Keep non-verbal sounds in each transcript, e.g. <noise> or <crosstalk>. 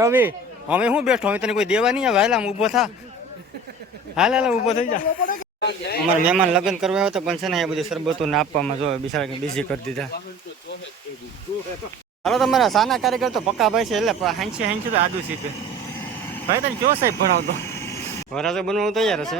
રવિ અમે શું બેઠો અમે તને કોઈ દેવા નહીં આવે. હાલ આમ ઊભો થા. હાલ હાલ, ઊભો થઈ જા. અમારે મહેમાન લગ્ન કરવા આવ્યો તો પણ છે ને એ બધું શરબતો ને આપવામાં જો બિચારા બીજી કરી દીધા. હાલો, તમારા સાના કાર્યકર તો પક્કા ભાઈ છે, એટલે હાંસી હાંસી તો આદુ શીખે ભાઈ, તને કયો સાહેબ ભણાવતો? વરાજો બનવાનું તૈયાર હશે?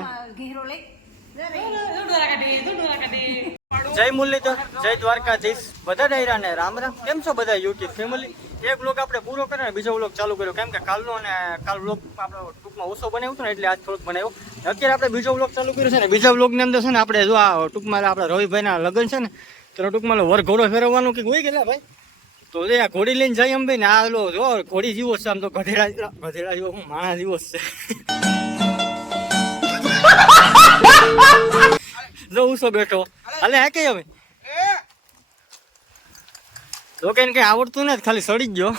જય મુરલીધર જય દ્વારકાધીશ બધા ડાયરા ને રામ રામ. કેમ છો બધા યુટ્યુબ ફેમિલી એક બ્લોગ આપણે પૂરો કર્યો ને બીજો બ્લોગ ચાલુ કર્યો. કેમ કે કાલનો અને કાલ બ્લોગ આપણો ટૂંકમાં ઓછો બનાવ્યો હતો ને એટલે આજ થોડોક બનાવ્યો. અત્યારે આપણે બીજો બ્લોગ ચાલુ કર્યો છે ને, બીજા બ્લોગની અંદર છે ને આપણે જો આ ટૂંકમાં આપણે રવિભાઈના લગ્ન છે ને તેનો ટૂંકમાં વર ઘોડો ફેરવવાનું કે હોય ગયેલા ભાઈ? તો જે આ ઘોડી લઈને જાય એમ ને, આ લો જો ઘોડી જીવો છે, આમ તો ગધેડા ગધેડા જીવો હું માણા જીવો છે. <laughs> જો ઉસો બેઠો. હાલે હે કઈ હવે? તો કઈ કઈ આવડતું નથી, ખાલી સડી જ ગયો.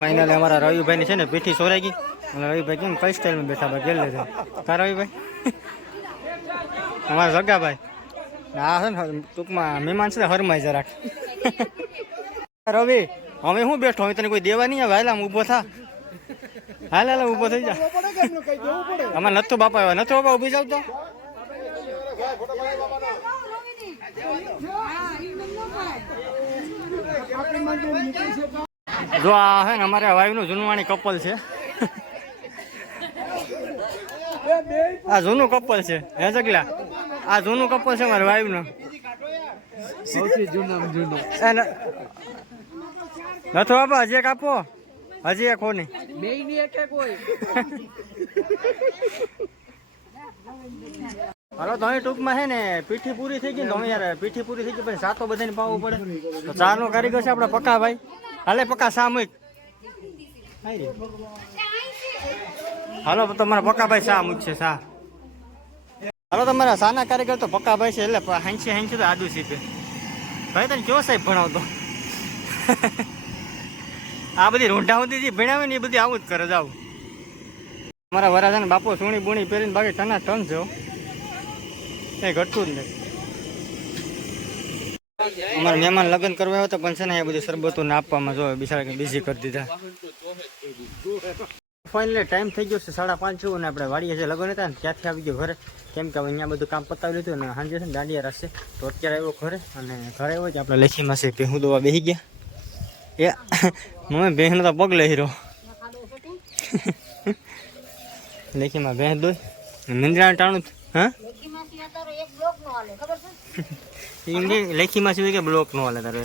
ફાઇનલી અમારા રવિભાઈ ની છે ને પીઠી સોરાઈ ગઈ. રવિભાઈ કેમ કઈ સ્ટાઇલમાં બેઠા ભાઈ ગેલે છે. કા રવિભાઈ? અમારા જગાભાઈ. હા છે ને ટૂંકમાં મહેમાન છે ને હરમાઈ જરાક. રવિ, અમે શું બેઠો? અમે તને કોઈ દેવા નહીં આવે, હાલ આમ ઊભો થા. હાલ હાલ ઊભો થઈ જા. અમારે નથો બાપા આવ્યા. નથો બાપા ઊભી જાવ તો? જો આ હે ને અમારે વાઈફનું જૂનવાણી કપલ છે. આ જૂનું કપલ છે. હે જગલા? આ જૂનું કપલ છે મારા વાઈફનું. સૌથી જૂનામાં જૂનું. નથો બાપા હજી કાપો આપો. હજી એક કોની બે ની એક કોઈ હાલો તો અહીં ટૂંકમાં છે ને પીઠી પૂરી થઈ ગઈ ને તો યાર પીઠી પૂરી થઈ ગઈ પછી સાતો બધાને પાવું પડે. તો ચા નો કારીગર છે આપડે પક્કા ભાઈ. હાલે પક્કા સામૂહિક હાલો તમારા પક્કા ભાઈ શા મૂકશે શા? હાલો તમારા સાના કારીગર તો પક્કા ભાઈ છે એટલે હાંસી હાંસી તો આદુ શીખે ભાઈ તને કયો સાહેબ ભણાવતો? આ બધી રોંઢા સુધી જે ભણાવે ને એ બધી આવું જ કરે આવું અમારા વરાજાને બાપો સુણી બુણી પહેરીને બાકી ટના ટન છો એ ઘટતું જ નથી. અમારા મહેમાન લગ્ન કરવા આવ્યો પણ છે ને એ બધું શરબતો ને આપવામાં જો બિચારા બીજી કરી દીધા. ફાઇનલી ટાઈમ થઈ ગયો છે સાડા પાંચ જેવું અને આપણે વાડીએ જે લગ્ન હતા ને ત્યાંથી આવી ગયો ઘરે. કેમ કે અહીંયા બધું કામ પતાવી લીધું ને સાંજે છે ને દાંડિયા રાખશે તો અત્યારે આવ્યો ઘરે અને ઘરે આવ્યો કે આપણે લેખીમાં છે ભેહું દોવા બેસી ગયા. એ, મમ્મી બેહન તો પગ લઈ રહ્યો લેખીમાં ભેંસ દોઈ નિંદ્રા ટાણું હા? લેખીમાં શું કે બ્લોક નો હાલે તારે?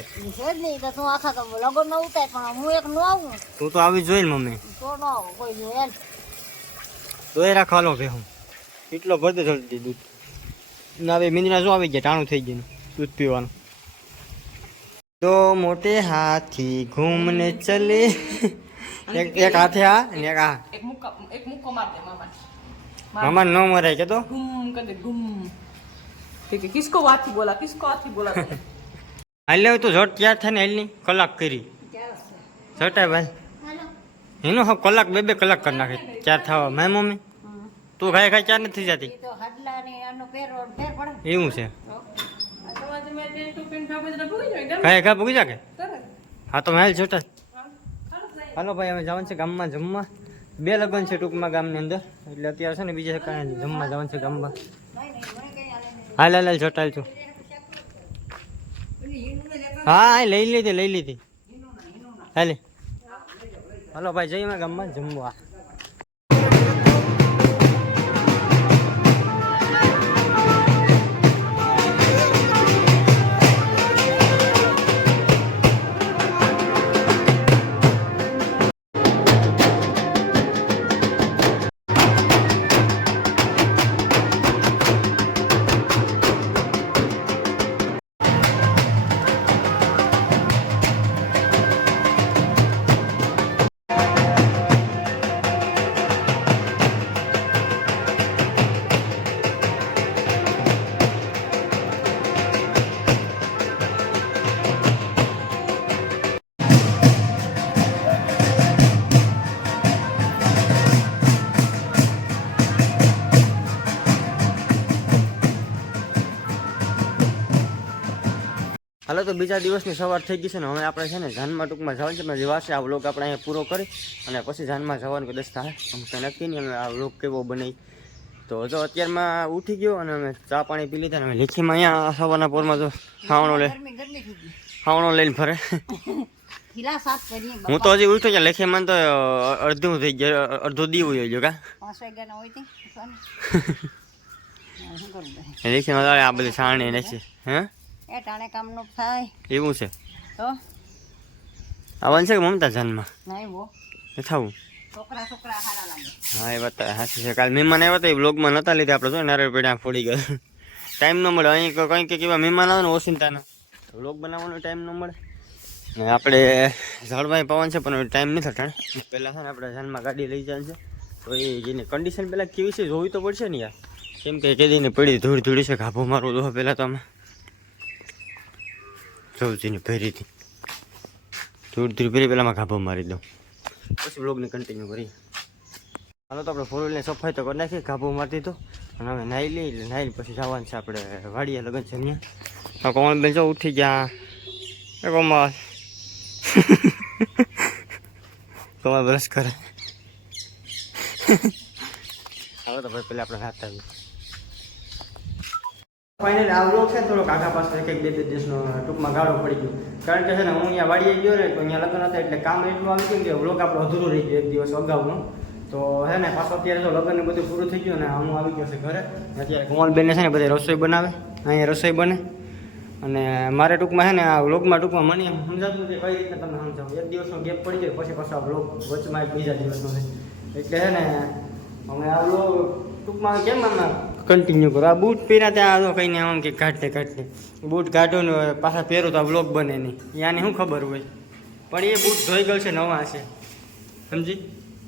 તું તો આવી જોઈ ને મમ્મી. તો એ રાખવાનો ભે હું એટલો ભરતે જલ્દી દૂધ. ના હવે મિંદરા જો આવી ગયા, ટાણું થઈ ગયું. દૂધ પીવાનું. તો મોટે હાથી ઘૂમને ચલે. એક એક હાથે આ અને એક આ. એક મુક્કો એક મુક્કો માર દે મામા મામા નો મરે કે તો? ગુમ કર દે ગુમ. કે કિસકો હાથી બોલા કિસકો હાથી બોલા. હાલે તો જોટ ક્યાં થાય ને હેલની કલાક કરી. જોટા ભાઈ. એનો હો કલાક બે બે કલાક કરી નાખે. ચાર થવા. મેં મમ્મી તું ખાય ખાય ચાર નથી જતી? એવું છે. કઈ ઘા ભૂગી જા કે? હા તો મેલ છોટા. હાલો ભાઈ અમે જવાનું છે ગામમાં જમવા. બે લગ્ન છે ટૂંકમાં ગામની અંદર. એટલે અત્યારે છે ને બીજા કાંઈ જમવા જવાનું છે ગામમાં. હાલ હાલ છોટા છું. હા લઈ લીધી લઈ લીધી. હાલે. હાલો ભાઈ જઈએ ગામમાં જમવા. હાલો તો બીજા દિવસની સવાર થઈ ગઈ છે ને હવે આપણે છે ને જાનમાં ટૂંકમાં જવાનું છે. વાર છે આ વ્લોગ આપણે અહીંયા પૂરો કરી અને પછી જાનમાં જવાનું કદાચ થાય અમુક કંઈ નક્કી નહીં અમે આ વ્લોગ કેવો બને. તો જો અત્યારમાં ઉઠી ગયો અને અમે ચા પાણી પી લીધા અમે લીખીમાં અહીંયા સવારના પોરમાં તો ખાવાનો લે ખાવાનો લઈને ફરે. હું તો હજી ઉઠ્યો ત્યાં લેખીમાં તો અડધું થઈ ગયો અડધો દી હોય ગયો કા. તે? <laughs> લેખીમાં આ બધી છાણી નથી હે? એ ટાણે કામ નો થાય. એવું છે? તો? આવવાનું છે કે મમતા જાનમાં? નહીં બો. થવું. છોકરા છોકરા સારા લાગે. હા એ વાત સાચી છે. કાલ મહેમાન આવ્યા તો એ બ્લોગમાં નતા લીધા આપણે જો નારિયેળ પેડા ફોડી ગયો. ટાઈમ ન મળે. અહીં કંઈક કંઈક એવા મહેમાન આવે ને ઓસિંતાના બ્લોગ બનાવવાનો ટાઈમ ન મળે. ને આપણે ઝાડભાઈ પવન છે પણ ટાઈમ નથી થતા. પહેલાં છે ને આપણે જાનમાં ગાડી લઈ જાય છે. તો એ જેની કન્ડિશન પહેલાં કેવી છે જોવી તો પડશે ને યાર. કેમ કે કેદીને પડી ધૂળ ધૂળી છે ઘાભો મારું દો પહેલાં તો અમે સૌજીને પહેરી હતી ધૂળ પહેરી પહેલાં ઘાભો મારી દઉં. પછી બ્લોગને કન્ટિન્યુ કરીએ. હાલો તો આપણે ફોર વ્હીલની સફાઈ તો કરી નાખી કાબુ મારી દીધો. અને હવે નાહી લઈ એટલે નાહી પછી જવાનું છે આપણે વાડીએ લગન છે અહીંયા. કોણ બેન જો ઉઠી ગયા? એ કોમલ. <laughs> કોમલ બ્રશ કરે. <laughs> હવે તો ભાઈ, પહેલાં આપણે હાથ આવી ફાઇનલી આ વ્લોગ છે ને થોડોક પાસે એક બે બે દિવસનો ટૂંકમાં ગાળો પડી ગયો. કારણ કે છે ને, હું અહીંયા વાડીએ ગયો ને, તો અહીંયા લગ્ન હતા એટલે કામ એટલું આવી ગયું કે વ્લોગ આપણો અધૂરો રહી ગયો એક દિવસ અગાઉનો. તો હે ને, પાછો અત્યારે તો લગ્ન બધું પૂરું થઈ ગયું ને, હું આવી ગયો છે ઘરે. અત્યારે કોમલબેન છે ને, બધી રસોઈ બનાવે. અહીંયા રસોઈ બને. અને મારે ટૂંકમાં છે ને, આ વ્લોગમાં ટૂંકમાં મને એમ સમજાતું કે કઈ રીતે તમને સમજાવો. એક દિવસનો ગેપ પડી જાય પછી પાછો આ વ્લોગ વચમાં એક બીજા દિવસનો છે. એટલે છે ને, અમે આ વ્લોગ ટૂંકમાં કેમ આમ કન્ટિન્યુ કરો. આ બૂટ પહેર્યા ત્યાં તો કહીને આમ કે કાઢતે કાઢતે બૂટ કાઢો ને પાછા પહેરો તો આ બ્લોક બને નહીં. યાને શું ખબર હોય? પણ એ બૂટ ધોઈ ગયો છે નવા છે. સમજી?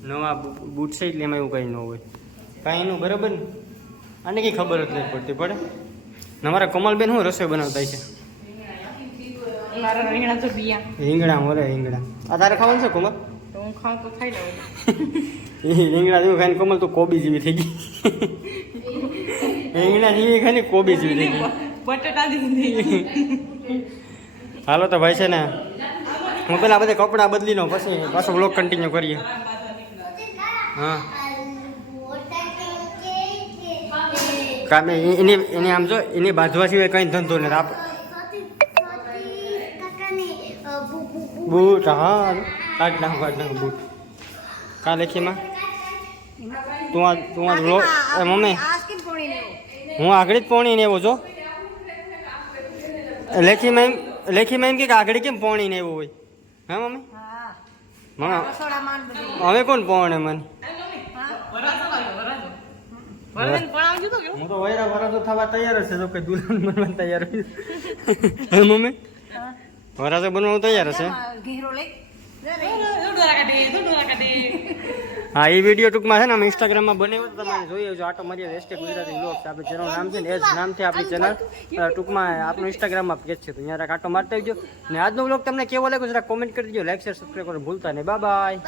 નવા બૂટ છે એટલે એમાં એવું કંઈ ન હોય. કાંઈ એનું બરાબર ને? આને કંઈ ખબર જ નથી પડતી પડે? અમારા કોમલબેન શું રસોઈ બનાવતા છે? રીંગણા મોરે રીંગણા આ તારે ખાવાનું છે કોમલ હું ખાઉં તો ખાઈ લઉં. <laughs> રીંગણા જેવું ખાઈને કોમલ તો કોબી જેવી થઈ ગઈ. <laughs> રીંગણા જેવી ખાઈને કોબી જેવી થઈ ગઈ. બટાટા દીધી હાલો તો ભાઈ છે ને હું પેલા બધા કપડાં બદલી લઉં પછી પાછો બ્લોગ કન્ટિન્યુ કરીએ. હા. કામે એને એને આમ જો એને બાંધવા સિવાય કંઈ ધંધો નથી. આપ બૂટ હા કાઢ નાખ કાઢ નાખ બૂટ. કા લેખીમાં તું આ તું આ મમ્મી હું આગળ જ પોણી ને એવો લેખી લેખીમાં લેખી એમ કે આગળ કેમ પોણી ને એવું હોય? હા મમ્મી? હવે કોણ પોણે મને? હું. તો વૈરા વરાજો થવા તૈયાર છે તો દુલ્હન બનવા તૈયાર હે મમ્મી? વરાસો વરાજો બનવાનું તૈયાર હશે. ઘેરો લઈ. હા એ વીડિયો ટૂંકમાં છે ને અમે ઇન્સ્ટાગ્રામમાં બનાવ્યો તો તમે જોઈ આવજો આટો મારી એસટી ગુજરાતી બ્લોગ આપણી ચેનલ નામ છે ને, એ જ નામથી આપણી ચેનલ ટૂંકમાં આપણું ઇન્સ્ટાગ્રામમાં પેજ છે, તો અહીંયા આટો મારતા આવજો. ને આજનો બ્લોગ તમને કેવો લાગ્યો જરા કોમેન્ટ કરી દેજો. લાઈક શેર સબસ્ક્રાઈબ કરો ભૂલતા નહીં. Bye bye